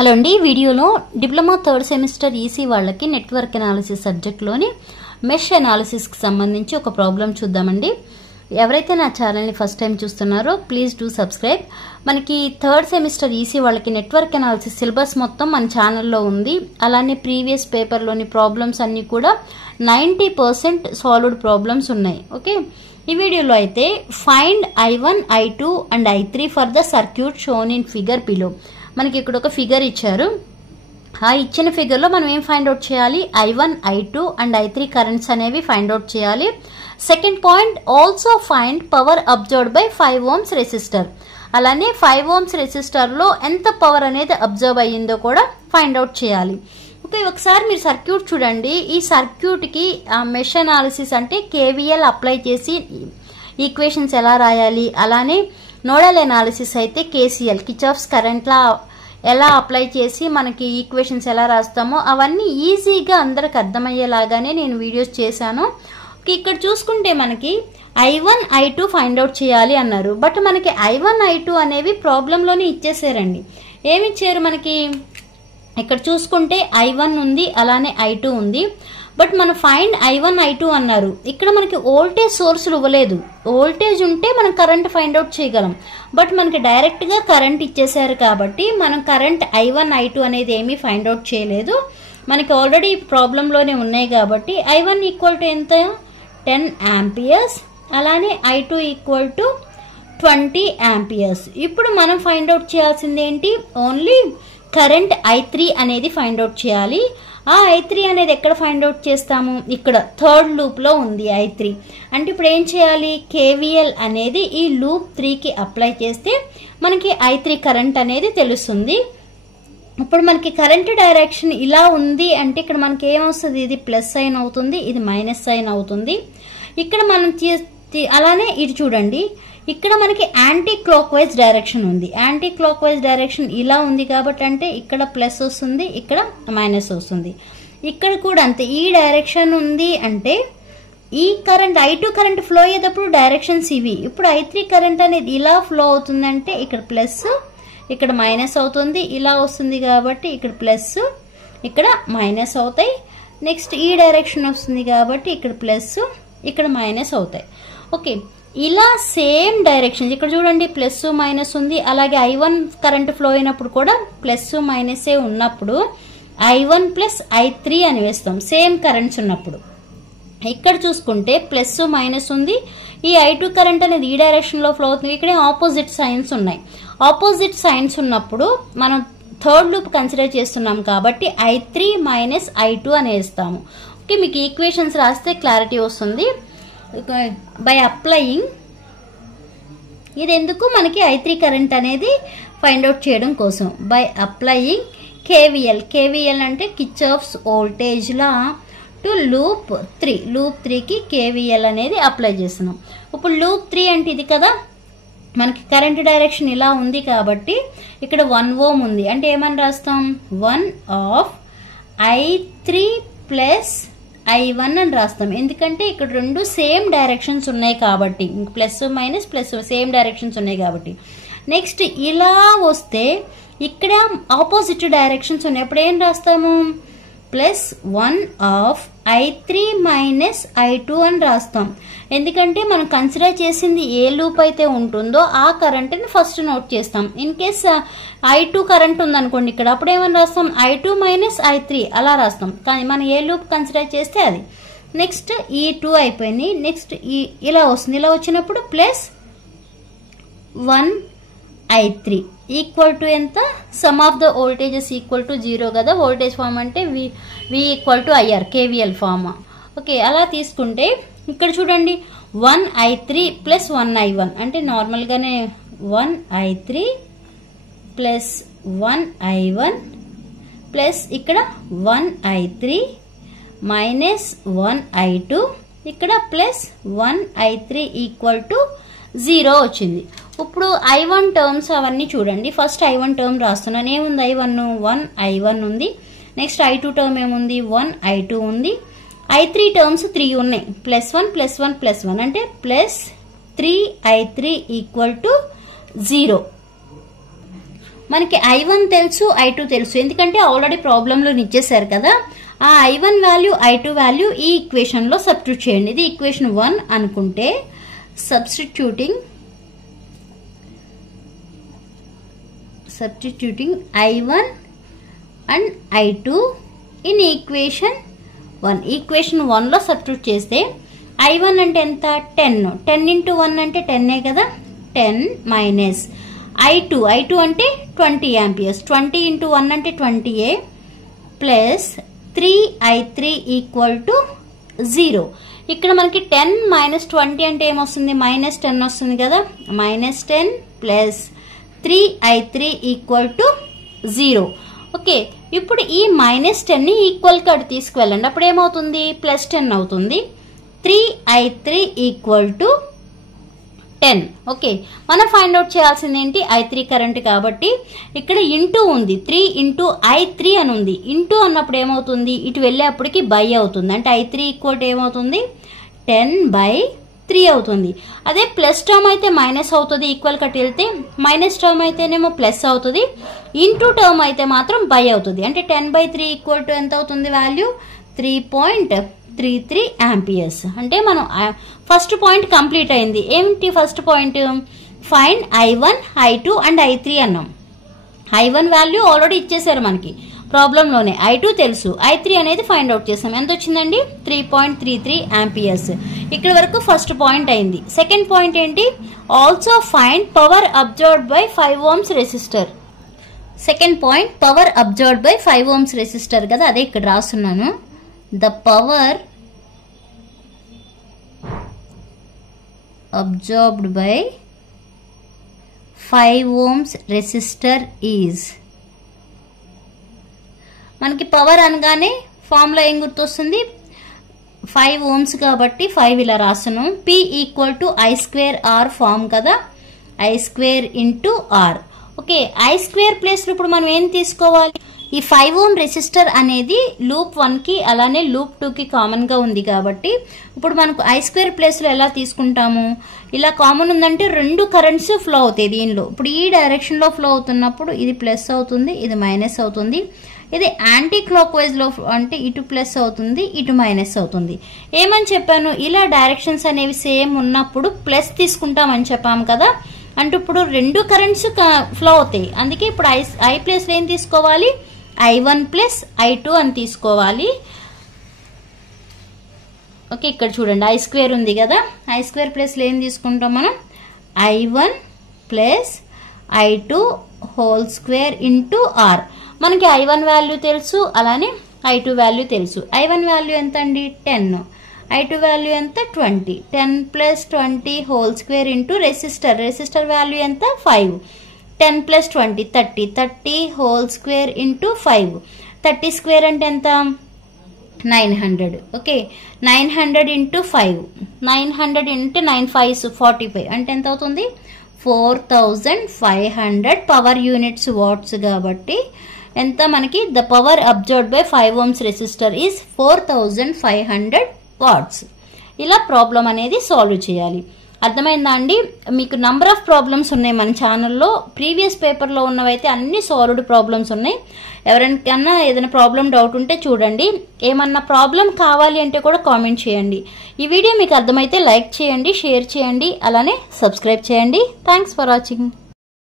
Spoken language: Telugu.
హలో అండి, వీడియోలో డిప్లొమా థర్డ్ సెమిస్టర్ ఈసీ వాళ్ళకి నెట్వర్క్ అనాలిసిస్ సబ్జెక్ట్లోని మెష్ అనాలిసిస్కి సంబంధించి ఒక ప్రాబ్లం చూద్దామండి. ఎవరైతే నా ఛానల్ని ఫస్ట్ టైం చూస్తున్నారో ప్లీజ్ డూ సబ్స్క్రైబ్. మనకి థర్డ్ సెమిస్టర్ ఈసీ వాళ్ళకి నెట్వర్క్ అనాలిసిస్ సిలబస్ మొత్తం మన ఛానల్లో ఉంది. అలానే ప్రీవియస్ పేపర్లోని ప్రాబ్లమ్స్ అన్నీ కూడా 90% సాల్వ్డ్ ప్రాబ్లమ్స్ ఉన్నాయి. ఓకే, ఈ వీడియోలో అయితే find I1, I2 and I3 for the circuit shown in figure below. మనకి ఇక్కడ ఒక ఫిగర్ ఇచ్చారు. ఆ ఇచ్చిన ఫిగర్లో మనం ఏం ఫైండ్ అవుట్ చేయాలి? I1, I2 and I3 currents అనేవి ఫైండ్ అవుట్ చేయాలి. Second point, also find power observed by 5 ohms resistor. అలానే 5 ohms రెసిస్టర్లో ఎంత పవర్ అనేది అబ్జర్వ్ అయ్యిందో కూడా ఫైండ్ అవుట్ చేయాలి. ఓకే, ఒకసారి మీరు సర్క్యూట్ చూడండి. ఈ సర్క్యూట్కి మెష్ అనాలిసిస్ అంటే KVL అప్లై చేసి ఈక్వేషన్స్ ఎలా రాయాలి, అలానే నోడల్ అనాలిసిస్ అయితే KCL కిర్చాఫ్స్ కరెంట్ లా ఎలా అప్లై చేసి మనకి ఈక్వేషన్స్ ఎలా రాస్తామో అవన్నీ ఈజీగా అందరికి అర్థమయ్యేలాగానే నేను వీడియోస్ చేశాను. ఇక్కడ చూసుకుంటే మనకి I1, I2 ఫైండ్ అవుట్ చేయాలి అన్నారు. బట్ మనకి I1, I2 అనేవి ప్రాబ్లంలోనే ఇచ్చేసారండి. ఏమి ఇచ్చారు మనకి? ఇక్కడ చూసుకుంటే I1 ఉంది, అలానే I2 ఉంది. బట్ మనం ఫైండ్ I1, I2 అన్నారు. ఇక్కడ మనకి వోల్టేజ్ సోర్సులు ఇవ్వలేదు. వోల్టేజ్ ఉంటే మనం కరెంట్ ఫైండ్ అవుట్ చేయగలం. బట్ మనకి డైరెక్ట్గా కరెంట్ ఇచ్చేసారు కాబట్టి మనం కరెంట్ I1, I2 అనేది ఏమీ ఫైండ్ అవుట్ చేయలేదు. మనకి ఆల్రెడీ ప్రాబ్లంలోనే ఉన్నాయి కాబట్టి I1 ఈక్వల్ టు ఎంత? 10 amperes. అలానే I2 ఈక్వల్ టు 20 amperes. ఇప్పుడు మనం ఫైండ్ అవుట్ చేయాల్సింది ఏంటి? ఓన్లీ కరెంట్ I3 అనేది ఫైండ్ అవుట్ చేయాలి. ఆ I3 అనేది ఎక్కడ ఫైండ్ అవుట్ చేస్తాము? ఇక్కడ థర్డ్ లూప్లో ఉంది I3. అంటే ఇప్పుడు ఏం చేయాలి? KVL అనేది ఈ లూప్ 3కి అప్లై చేస్తే మనకి I3 కరెంట్ అనేది తెలుస్తుంది. ఇప్పుడు మనకి కరెంట్ డైరెక్షన్ ఇలా ఉంది అంటే ఇక్కడ మనకి ఏమవుతుంది? ఇది ప్లస్ సైన్ అవుతుంది, ఇది మైనస్ సైన్ అవుతుంది. ఇక్కడ మనం అలానే ఇది చూడండి, ఇక్కడ మనకి యాంటీ క్లాక్ వైజ్ డైరెక్షన్ ఉంది. యాంటీ క్లాక్ వైజ్ డైరెక్షన్ ఇలా ఉంది కాబట్టి అంటే ఇక్కడ ప్లస్ వస్తుంది, ఇక్కడ మైనస్ వస్తుంది. ఇక్కడ కూడా అంతే, ఈ డైరెక్షన్ ఉంది అంటే ఈ కరెంట్ I2 కరెంట్ ఫ్లో అయ్యేటప్పుడు డైరెక్షన్స్ ఇవి. ఇప్పుడు I3 కరెంట్ అనేది ఇలా ఫ్లో అవుతుందంటే ఇక్కడ ప్లస్, ఇక్కడ మైనస్ అవుతుంది, ఇలా వస్తుంది కాబట్టి ఇక్కడ ప్లస్, ఇక్కడ మైనస్ అవుతాయి. నెక్స్ట్ ఈ డైరెక్షన్ వస్తుంది కాబట్టి ఇక్కడ ప్లస్, ఇక్కడ మైనస్ అవుతాయి. ఓకే, ఇలా సేమ్ డైరెక్షన్ ఇక్కడ చూడండి, ప్లస్ మైనస్ ఉంది. అలాగే I1 కరెంట్ ఫ్లో అయినప్పుడు కూడా ప్లస్ మైనసే ఉన్నప్పుడు I1 ప్లస్ I3 అని వేస్తాం సేమ్ కరెంట్స్ ఉన్నప్పుడు. ఇక్కడ చూసుకుంటే ప్లస్ మైనస్ ఉంది, ఈ I2 కరెంట్ అనేది ఈ డైరెక్షన్లో ఫ్లో అవుతుంది. ఇక్కడ ఆపోజిట్ సైన్స్ ఉన్నాయి. ఆపోజిట్ సైన్స్ ఉన్నప్పుడు మనం థర్డ్ లూప్ కన్సిడర్ చేస్తున్నాం కాబట్టి I3 మైనస్ I2 అని వేస్తాము. ఓకే, మీకు ఈక్వేషన్స్ రాస్తే క్లారిటీ వస్తుంది. బై అప్లయింగ్ ఇది ఎందుకు? మనకి I3 కరెంట్ అనేది ఫైండ్ అవుట్ చేయడం కోసం. బై అప్లయింగ్ KVL అంటే Kirchhoff's voltage law to loop 3. Loop 3కి KVL అనేది అప్లై చేస్తున్నాం. ఇప్పుడు లూప్ 3 అంటే ఇది కదా, మనకి కరెంట్ డైరెక్షన్ ఇలా ఉంది కాబట్టి ఇక్కడ 1 ohm ఉంది అంటే ఏమని రాస్తాం? 1 ఆఫ్ I3 ప్లస్ I1 అని రాస్తాం. ఎందుకంటే ఇక్కడ రెండు సేమ్ డైరెక్షన్స్ ఉన్నాయి కాబట్టి, plus minus plus same directions ఉన్నాయి కాబట్టి. నెక్స్ట్ ఇలా వస్తే ఇక్కడ ఆపోజిట్ డైరెక్షన్స్ ఉన్నాయి. అప్పుడు ఏం రాస్తాము? Plus 1 of I3 minus I2 అని రాస్తాం. ఎందుకంటే మనం కన్సిడర్ చేసింది ఏ లూప్ అయితే ఉంటుందో ఆ కరెంట్ని ఫస్ట్ నోట్ చేస్తాం. ఇన్ కేస్ I2 కరెంట్ ఉందనుకోండి ఇక్కడ, అప్పుడు ఏమని రాస్తాం? I2 మైనస్ I3 అలా రాస్తాం. కానీ మనం ఏ లూప్ కన్సిడర్ చేస్తే అది. నెక్స్ట్ ఈ 2 అయిపోయింది. నెక్స్ట్ ఇలా వస్తుంది. ఇలా వచ్చినప్పుడు ప్లస్ 1 I3 ఈక్వల్ టు ఎంత? Sum of the voltages equal to 0 కదా. వోల్టేజ్ ఫార్మ్ అంటే V equal to IR KVL form. Okay, అలా తీసుకుంటే ఇక్కడ చూడండి 1 I3 ప్లస్ 1 I1 అంటే నార్మల్గానే 1 I3 ప్లస్ 1 I1 ప్లస్ ఇక్కడ 1 I3 మైనస్ 1 I2 ఇక్కడ ప్లస్ 1 I3 ఈక్వల్ టు 0 వచ్చింది. ఇప్పుడు I1 టర్మ్స్ అవన్నీ చూడండి. ఫస్ట్ I1 టర్మ్ రాస్తున్నాను. ఏముంది? I1 I1 ఉంది. నెక్స్ట్ I2 టర్మ్ ఏముంది? 1 I2 ఉంది. I3 టర్మ్స్ 3 ఉన్నాయి. ప్లస్ 1 ప్లస్ 1 ప్లస్ 1 అంటే ప్లస్ 3 I3 ఈక్వల్ టు 0. మనకి I1 తెలుసు, I2 తెలుసు, ఎందుకంటే ఆల్రెడీ ప్రాబ్లంలో ఇచ్చేసారు కదా. ఆ I1 వాల్యూ, I2 వాల్యూ ఈ ఈక్వేషన్లో సబ్స్టిట్యూట్ చేయండి. ఇది ఈక్వేషన్ 1 అనుకుంటే substituting I1 and I2 in equation 1. Equation 1లో సబ్స్టిట్యూట్ చేస్తే I1 అంటే ఎంత? 10. 10 into 1 అంటే 10 కదా. 10 మైనస్ I2 అంటే 20 amperes. 20 into 1 అంటే 20A plus 3I3 equal to 0. ఇక్కడ మనకి 10 మైనస్ 20 అంటే ఏమొస్తుంది? మైనస్ 10 వస్తుంది కదా. Minus 10 plus 3I3 equal to 0. Okay, ఇప్పుడు ఈ మైనస్ 10ని ఈక్వల్ కి అటు తీసుకువెళ్ళండి. అప్పుడు ఏమవుతుంది? ప్లస్ 10 అవుతుంది. 3I3 equal to 10. ఓకే, మనం ఫైండ్ అవుట్ చేయాల్సింది ఏంటి? I3 కరెంట్ కాబట్టి ఇక్కడ ఇంటూ ఉంది, 3 into I3 అని ఉంది. ఇంటూ అన్నప్పుడు ఏమవుతుంది? ఇటు వెళ్ళేప్పటికి బై అవుతుంది. అంటే I3 ఈక్వల్ టు ఏమవుతుంది? 10/3 అవుతుంది. అదే ప్లస్ టర్మ్ అయితే మైనస్ అవుతుంది, ఈక్వల్ కట్ వెళ్తే. మైనస్ టర్మ్ అయితేనేమో ప్లస్ అవుతుంది, ఇంటూ టర్మ్ అయితే మాత్రం బై అవుతుంది. అంటే 10/3 ఈక్వల్ టు ఎంత అవుతుంది వాల్యూ? 3.33 amperes. అంటే మనం ఫస్ట్ పాయింట్ కంప్లీట్ అయింది. ఏమిటి first point? Find I1, I2 and I3 అన్నాం. I1 వాల్యూ ఆల్రెడీ ఇచ్చేసారు మనకి ప్రాబ్లంలోనే. I2 తెలుసు, I3 అనేది ఫైండ్ అవుట్ చేసాం. ఎంత వచ్చిందండి? 3.33 amperes. ఇక్కడ వరకు ఫస్ట్ పాయింట్ అయింది. సెకండ్ పాయింట్ ఏంటి? Also find power observed by 5 ohms resistor. Second point power observed by 5 ohms resistor కదా, అదే ఇక్కడ రాస్తున్నాను. The power absorbed by 5 ohms resistor is. మనకి పవర్ అనగానే ఫార్ములా ఏం గుర్తొస్తుంది? 5 ohms కాబట్టి 5 ఇలా రాస్తున్నాం. P equal to I²R form కదా, I² into R. Okay, I² place ఇప్పుడు మనం ఏం తీసుకోవాలి? ఈ 5 ohm రెసిస్టర్ అనేది లూప్ 1కి అలానే లూప్ 2కి కామన్ గా ఉంది కాబట్టి ఇప్పుడు మనకు I² ప్లేస్ లో ఎలా తీసుకుంటాము? ఇలా కామన్ ఉందంటే రెండు కరెంట్స్ ఫ్లో అవుతాయి దీనిలో. ఇప్పుడు ఈ డైరెక్షన్ లో ఫ్లో అవుతున్నప్పుడు ఇది ప్లస్ అవుతుంది, ఇది మైనస్ అవుతుంది. ఇది యాంటీ క్లాక్ వైజ్ లో అంటే ఇటు ప్లస్ అవుతుంది, ఇటు మైనస్ అవుతుంది. ఏమని చెప్పాను? ఇలా డైరెక్షన్స్ అనేవి సేమ్ ఉన్నప్పుడు ప్లస్ తీసుకుంటామని చెప్పాము కదా. అంటే ఇప్పుడు రెండు కరెంట్స్ ఫ్లో అవుతాయి. అందుకే ఇప్పుడు I ప్లేస్ లో ఏం తీసుకోవాలి? I1 ప్లస్ I2 అని తీసుకోవాలి. ఓకే, ఇక్కడ చూడండి I² ఉంది కదా. I² ప్లస్ లో ఏం తీసుకుంటాం మనం? I1 plus I2 whole square into R. మనకి I1 వాల్యూ తెలుసు, అలానే I2 వాల్యూ తెలుసు. I1 వాల్యూ ఎంత అండి? 10. I2 వాల్యూ ఎంత? 20. 10 plus 20 whole square into resistor value ఎంత? 5. 10 plus 20 30. 30 whole square into 5. 30 square అంటే ఎంత? 900. Okay, 900 into 5. 900 ఇంటూ 9 5 45 అంటే ఎంత అవుతుంది? 4500 పవర్ యూనిట్స్ వాట్స్. కాబట్టి ఎంత మనకి? The power observed by 5 ohms resistor is 4500 watts. ఇలా ప్రాబ్లం అనేది సాల్వ్ చేయాలి. అర్థమైందా అండి? మీకు నంబర్ ఆఫ్ ప్రాబ్లమ్స్ ఉన్నాయి మన ఛానల్లో. ప్రీవియస్ పేపర్లో ఉన్నవైతే అన్ని సాల్వ్డ్ ప్రాబ్లమ్స్ ఉన్నాయి. ఎవరికన్నా ఏదైనా ప్రాబ్లం డౌట్ ఉంటే చూడండి. ఏమన్నా ప్రాబ్లం కావాలి అంటే కూడా కామెంట్ చేయండి. ఈ వీడియో మీకు అర్థమైతే లైక్ చేయండి, షేర్ చేయండి, అలానే సబ్స్క్రైబ్ చేయండి. Thanks for watching.